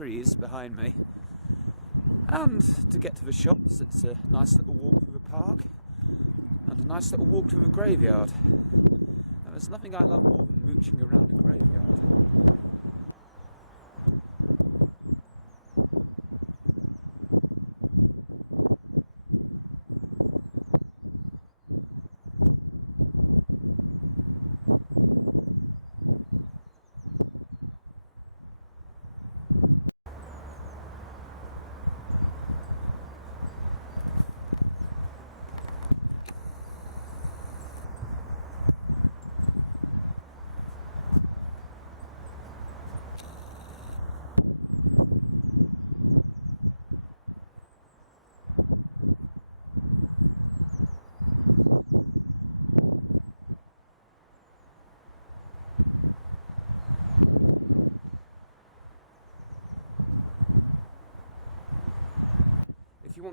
trees behind me. And to get to the shops, it's a nice little walk through the park and a nice little walk through the graveyard. And there's nothing I love more than mooching around a graveyard.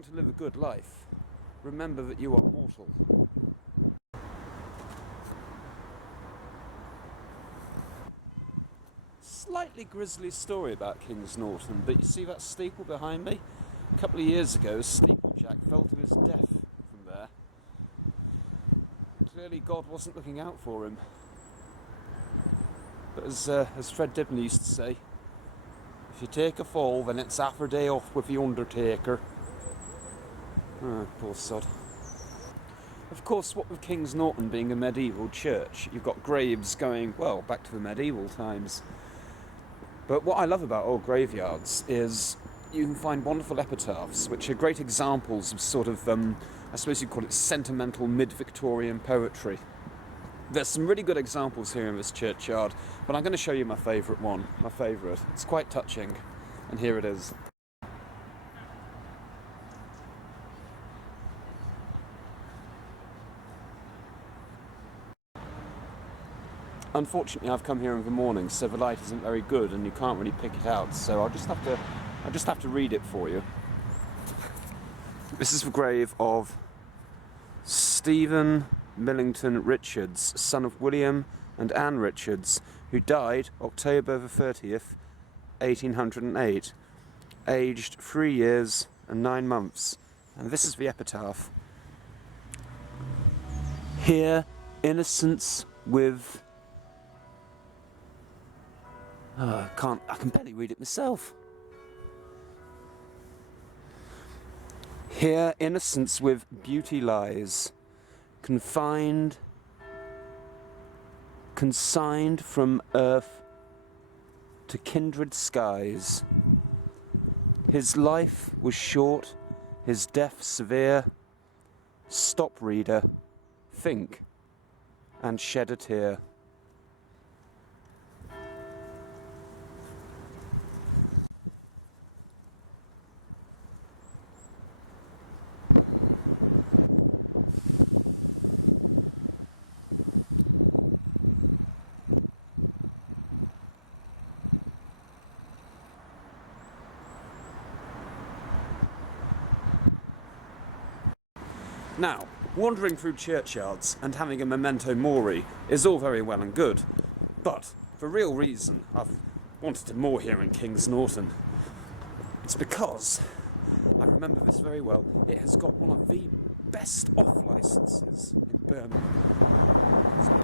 To live a good life, remember that you are mortal. Slightly grisly story about Kings Norton, but you see that steeple behind me? A couple of years ago, a steeplejack fell to his death from there. Clearly God wasn't looking out for him. But as Fred Dibney used to say, if you take a fall, then it's half a day off with the undertaker. Oh, poor sod. Of course, what with Kings Norton being a medieval church, you've got graves going, well, back to the medieval times. But what I love about old graveyards is you can find wonderful epitaphs, which are great examples of sort of, I suppose you'd call it sentimental mid-Victorian poetry. There's some really good examples here in this churchyard, but I'm going to show you my favourite one, my favourite. It's quite touching, and here it is. Unfortunately, I've come here in the morning, so the light isn't very good, and you can't really pick it out. So I'll just have to read it for you. This is the grave of Stephen Millington Richards, son of William and Anne Richards, who died October the 30th, 1808, aged 3 years and 9 months. And this is the epitaph. Here, innocence with... I can barely read it myself. Here innocence with beauty lies, consigned from earth to kindred skies. His life was short, his death severe. Stop, reader, think, and shed a tear. Now, wandering through churchyards and having a memento mori is all very well and good, but the real reason I've wanted to moor here in Kings Norton is because, I remember this very well, it has got one of the best off-licences in Birmingham.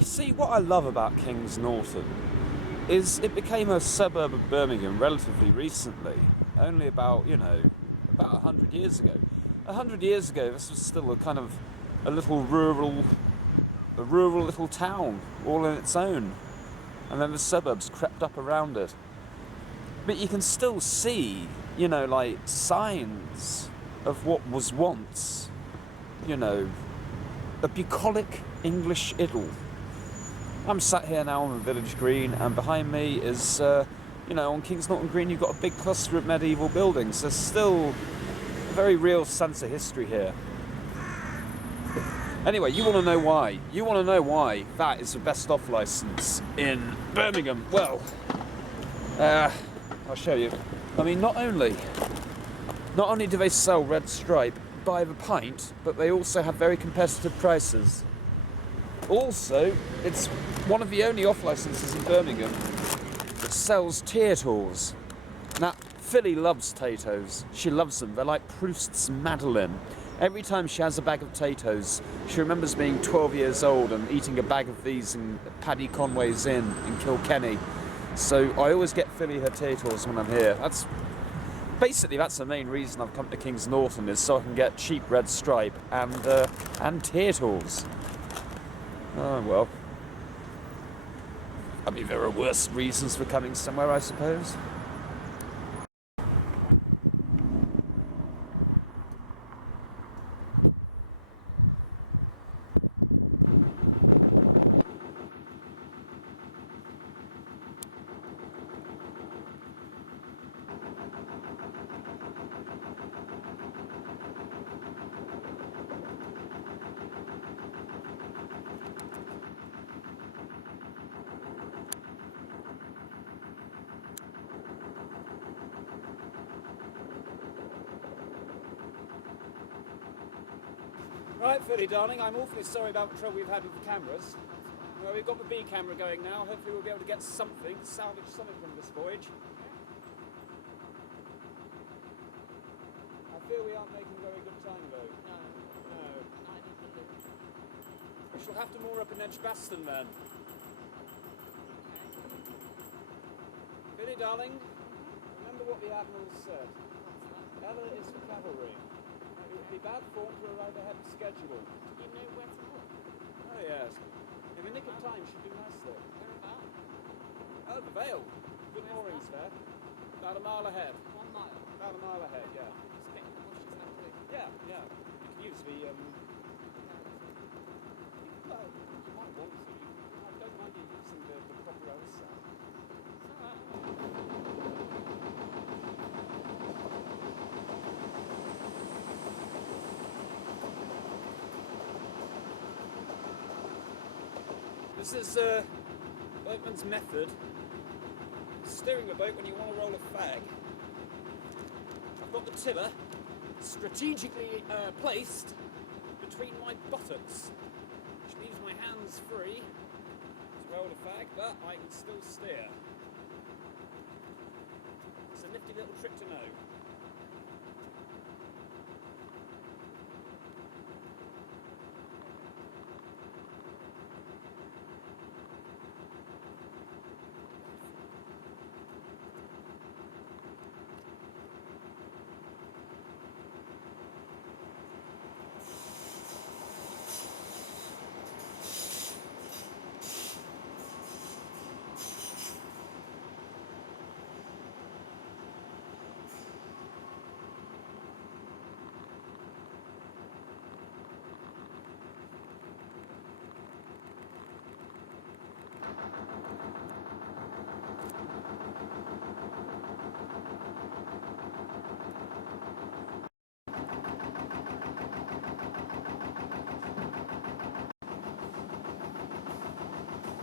See, what I love about Kings Norton is it became a suburb of Birmingham relatively recently, only about 100 years ago. 100 years ago, this was still a kind of a rural little town, all in its own, and then the suburbs crept up around it. But you can still see, like signs of what was once, a bucolic English idyll. I'm sat here now on the village green, and behind me is, on Kings Norton Green you've got a big cluster of medieval buildings. There's still a very real sense of history here. Anyway, you want to know why? You want to know why that is the best off license in Birmingham? Well, I'll show you. I mean, not only do they sell Red Stripe by the pint, but they also have very competitive prices. Also, it's one of the only off licenses in Birmingham that sells Tatoes. Now, Philly loves Tatoes. She loves them. They're like Proust's Madeleine. Every time she has a bag of Tatoes, she remembers being 12 years old and eating a bag of these in Paddy Conway's Inn in Kilkenny. So I always get Philly her Tatoes when I'm here. That's the main reason I've come to Kings Norton, is so I can get cheap Red Stripe and Tatoes. Oh well. I mean, there are worse reasons for coming somewhere, I suppose. Right, Philly, darling, I'm awfully sorry about the trouble we've had with the cameras. Well, we've got the B camera going now. Hopefully we'll be able to get something, salvage something from this voyage. I feel we aren't making very good time, though. No. We shall have to moor up in Edgebaston, then. Okay. Philly, darling, remember what the Admiral said. Ella is for cavalry. It would be bad form to arrive ahead of schedule. Do you know where to look? Oh yes. In the nick of time should do nicely. Whereabouts? Oh, the Vale. Good moorings there. About a mile ahead. 1 mile? About a mile ahead, yeah. Just getting the bushes out of the way. Yeah. You can use the well, you might want to. I don't mind you using the proper LSAT. It's alright. This is boatman's method. Steering a boat when you want to roll a fag. I've got the tiller strategically placed between my buttocks, which leaves my hands free to roll a fag, but I can still steer. It's a nifty little trick to know.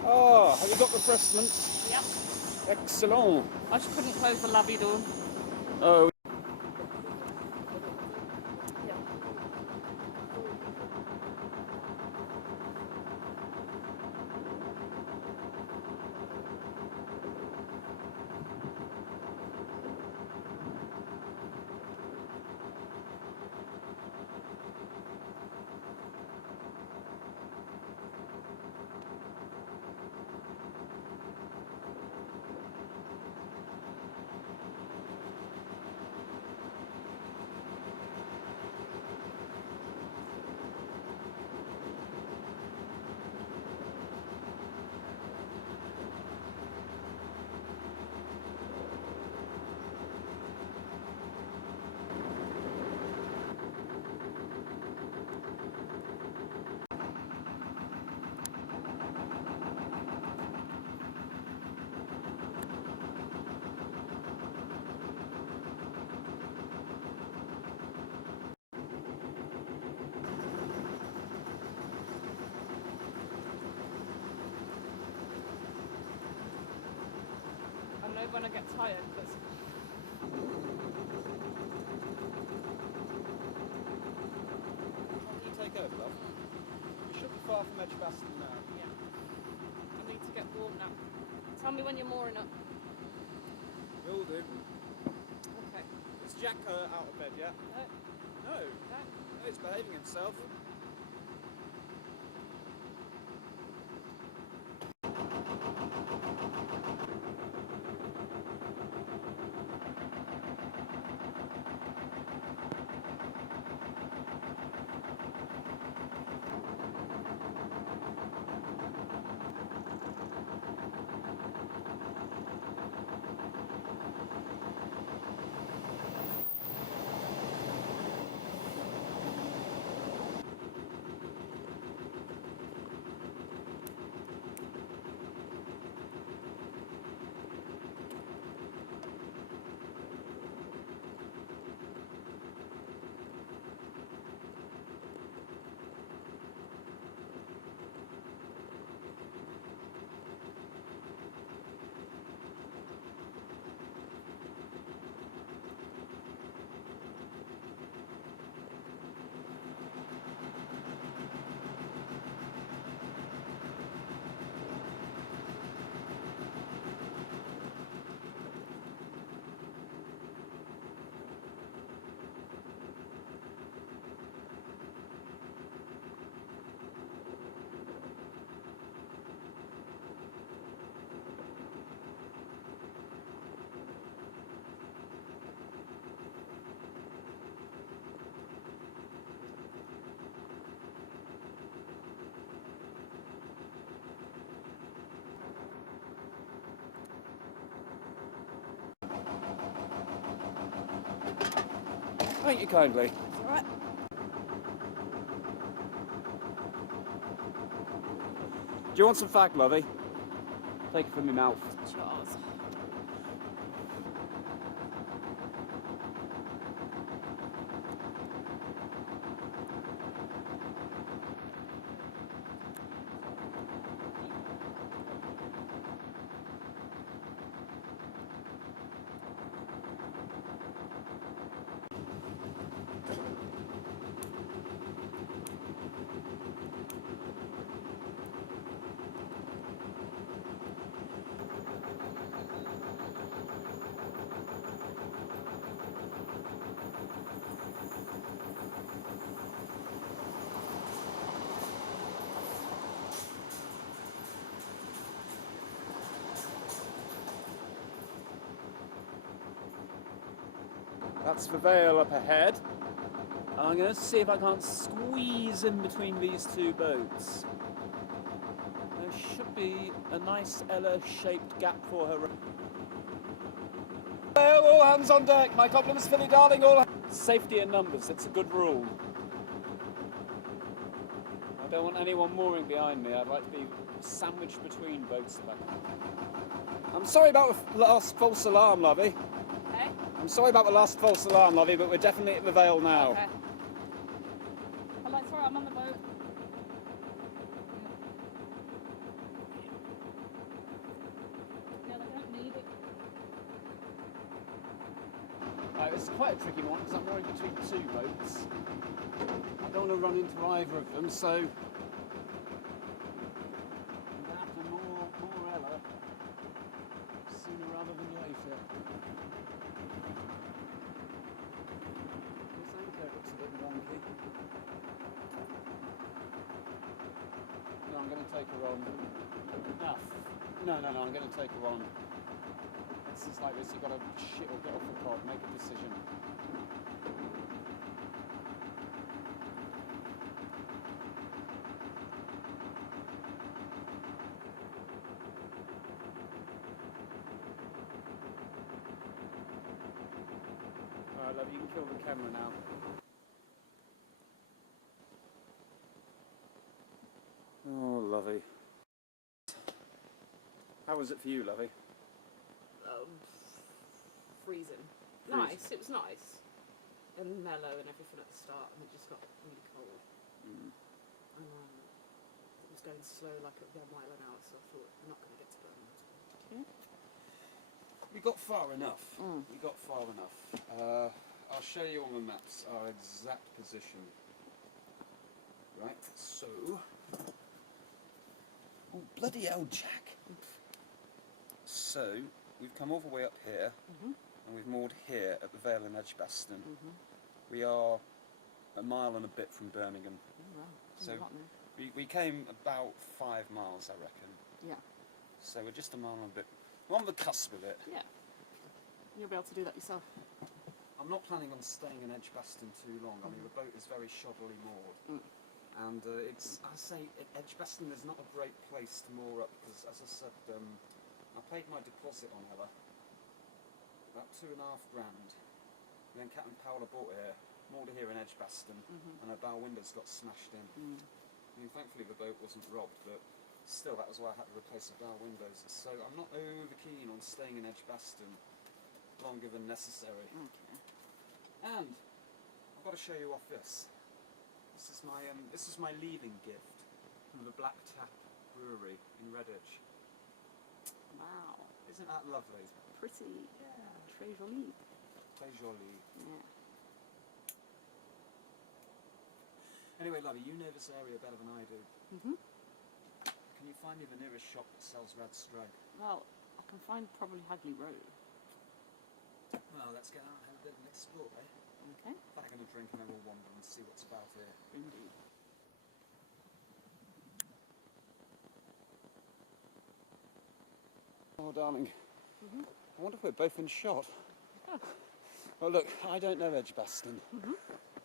Oh, have you got refreshments? Yep. Excellent. I just couldn't close the lobby door. Oh. know when I get tired, but How do you take over, love? We should be far from Edgebaston now. yeah, I need to get warm now. Tell me when you're mooring up. Will do. Okay. Is Jack out of bed yet? No. No. No. No, he's behaving himself. Thank you kindly. It's alright. Do you want some fag, lovey? Take it from my mouth. Charles. That's the Vale up ahead. I'm going to see if I can't squeeze in between these two boats. There should be a nice Ella-shaped gap for her. Well, all hands on deck. My compliments, Philly darling. All safety in numbers. It's a good rule. I don't want anyone mooring behind me. I'd like to be sandwiched between boats. I'm sorry about the last false alarm, lovey. Hey? I'm sorry about the last false alarm, lovey, but we're definitely at the Vale now. Okay. Oh, that's alright, I'm on the boat. Yeah, they don't need it. Right, this is quite a tricky one because I'm mooring between two boats. I don't want to run into either of them, so I'm going to have to moor Ella sooner rather than later. This anchor looks a bit wonky. No, I'm going to take her on. No, I'm going to take her on. It's just like this, you've got to shit or get off the pod, make a decision. Alright, love, you can kill the camera now. Oh, lovey. How was it for you, lovey? Freezing. Nice, it was nice. And mellow and everything at the start, and it just got really cold. Mm. And it was going slow, like at 1 mile an hour, so I thought we're not going to get to Birmingham today. We got far enough. We got far enough. I'll show you on the maps our exact position. Right, so... Oh, bloody hell, Jack! So, we've come all the way up here, and we've moored here at the Vale in Edgebaston. We are a mile and a bit from Birmingham. Oh, wow. So we came about 5 miles, I reckon. Yeah. So we're just a mile and a bit. We're on the cusp of it. Yeah. You'll be able to do that yourself. I'm not planning on staying in Edgbaston too long. I mean, the boat is very shoddily moored. And it's, I say, Edgebaston is not a great place to moor up because, as I said, I paid my deposit on Ella, about $2,500. And then Captain Paola bought her here, moored her here in Edgebaston, and her bow windows got smashed in. I mean, thankfully the boat wasn't robbed, but still, that was why I had to replace the bow windows. So I'm not over keen on staying in Edgebaston longer than necessary. Okay. And I've got to show you off this. This is my leaving gift from the Black Tap Brewery in Redditch. Wow. Isn't that lovely? Pretty. Yeah. Très joli. Très joli. Yeah. Anyway, lovey, you know this area better than I do. Can you find me the nearest shop that sells Red Stripe? Well, I can find probably Hagley Road. Well, let's get out and have a bit of an explore, eh? Okay. Bag and a drink and then we'll wander and see what's about here. Indeed. Oh, darling. I wonder if we're both in shot. Well, look, I don't know Edgebaston.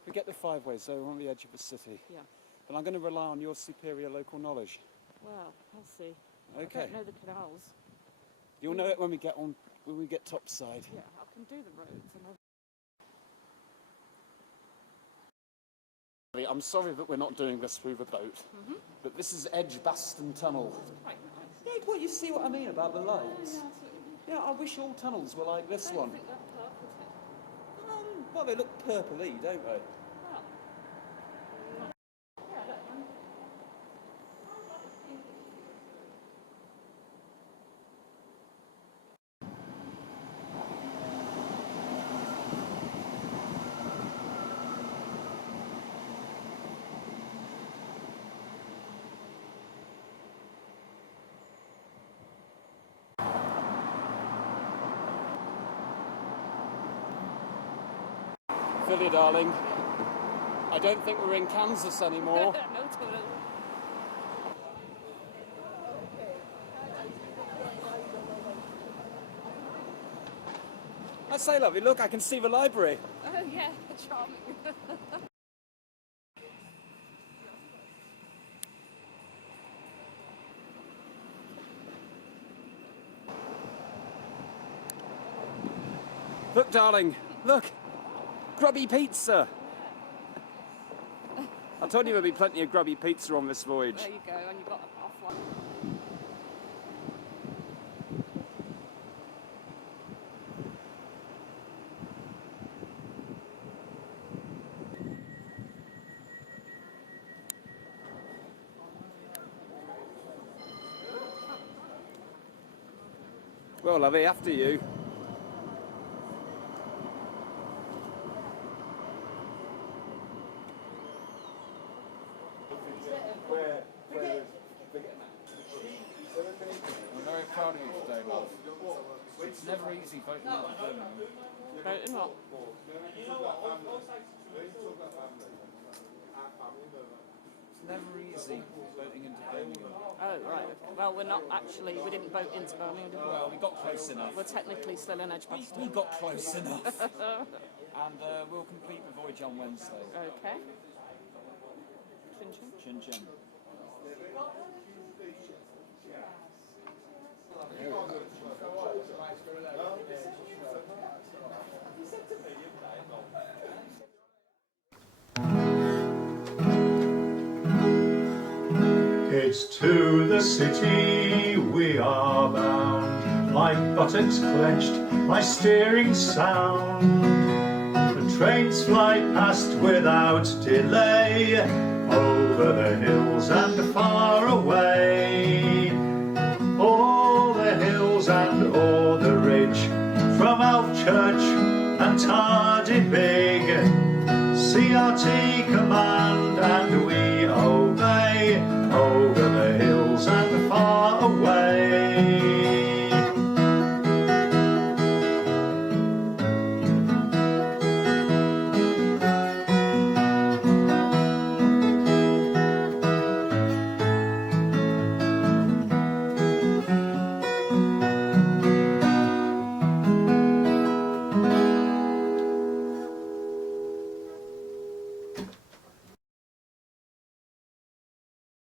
Forget the five ways, though, we're on the edge of the city. Yeah. But I'm going to rely on your superior local knowledge. Well, I'll see. Okay. I don't know the canals. You'll know it when we get topside. Yeah, I can do the roads. I know. I'm sorry that we're not doing this through the boat, but this is Edgbaston Tunnel. It's quite nice. Yeah, well, you see what I mean about the lights? Yeah, that's what you mean. Yeah, I wish all tunnels were like this I one. think they're purple too. Well, they look purpley, don't they? Well, yeah, I don't know. Philly, darling, I don't think we're in Kansas anymore. No toilet. I say, lovely, look, I can see the library. Oh yeah, charming. Look, darling, look, grubby pizza. I told you there'd be plenty of grubby pizza on this voyage. There you go, and you've got an offline. Well, lovey, after you. I'm very proud of you today, love. It's never easy voting in Birmingham. Voting what? It's never easy voting into Birmingham. Oh, right, okay. Well, we're not actually, we didn't vote into Birmingham, did we? Well, we got close enough. We're technically still in Edgebaston. We got close enough. And we'll complete the voyage on Wednesday. Okay. Chin chin. Chin chin. It's to the city we are bound, my buttocks clenched, my steering sound. The trains fly past without delay, over the hills and far away. O'er the hills and o'er the ridge, from Elfchurch and Tardy Big, CRT command.